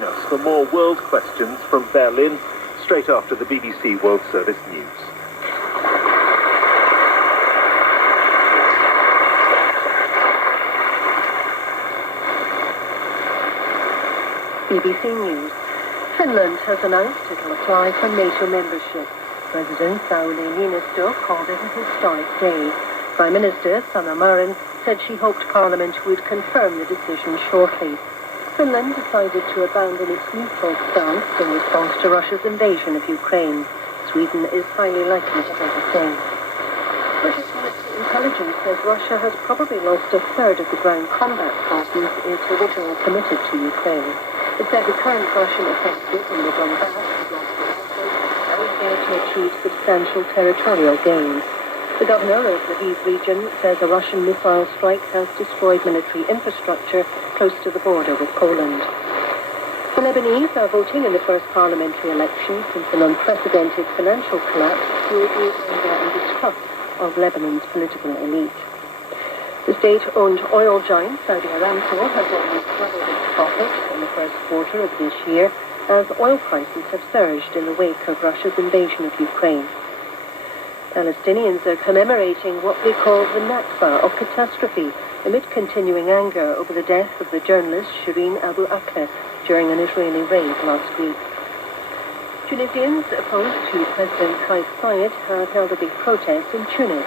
join us for more world questions from Berlin, straight after the BBC World Service News. BBC News. Finland has announced it will apply for NATO membership. President Sauli Niinistö called it a historic day. Prime Minister Sanna Marin said she hoped Parliament would confirm the decision shortly. Finland decided to abandon its neutral stance in response to Russia's invasion of Ukraine. Sweden is highly likely to do the same. British military intelligence says Russia has probably lost a third of the ground combat forces it originally committed to Ukraine. It said the current Russian offensive in the Donbass has lost the battle and failed to achieve substantial territorial gains. The governor of the Lviv region says a Russian missile strike has destroyed military infrastructure close to the border with Poland. The Lebanese are voting in the first parliamentary election since an unprecedented financial collapse fueled the anger and distrust of Lebanon's political elite. The state-owned oil giant Saudi Aramco has almost doubled its profits in the first quarter of this year as oil prices have surged in the wake of Russia's invasion of Ukraine. Palestinians are commemorating what they call the Nakba, or catastrophe, amid continuing anger over the death of the journalist Shireen Abu Akleh during an Israeli raid last week. Tunisians opposed to President Kais Saied have held a big protest in Tunis.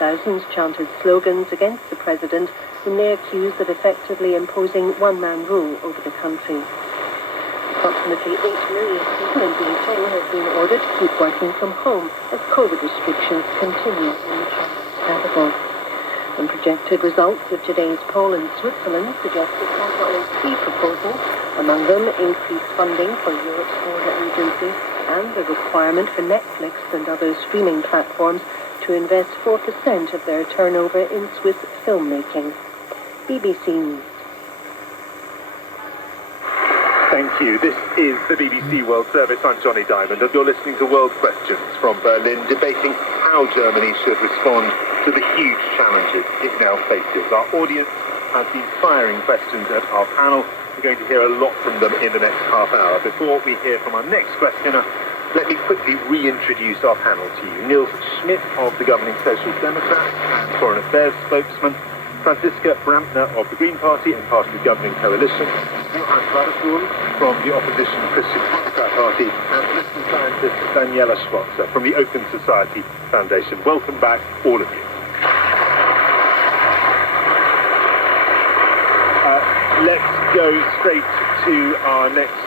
Thousands chanted slogans against the president, whom they accuse of effectively imposing one-man rule over the country. Approximately 8 million people in Beijing have been ordered to keep working from home as COVID restrictions continue in the Chinese capital. And projected results of today's poll in Switzerland suggest that there are only 3 proposals, among them increased funding for Europe's border agency and the requirement for Netflix and other streaming platforms to invest 4% of their turnover in Swiss filmmaking. BBC News. Thank you. This is the BBC World Service. I'm Johnny Diamond, and you're listening to World Questions from Berlin, debating how Germany should respond to the huge challenges it now faces. Our audience has been firing questions at our panel. We're going to hear a lot from them in the next half hour. Before we hear from our next questioner, let me quickly reintroduce our panel to you. Niels Schmidt of the governing Social Democrats and Foreign Affairs spokesman, Franziska Brandner of the Green Party and part of the governing coalition, Johan Waderspoel from the opposition Christian Democrat Party, and political scientist Daniela Schwarzer from the Open Society Foundation. Welcome back, all of you. Let's go straight to our next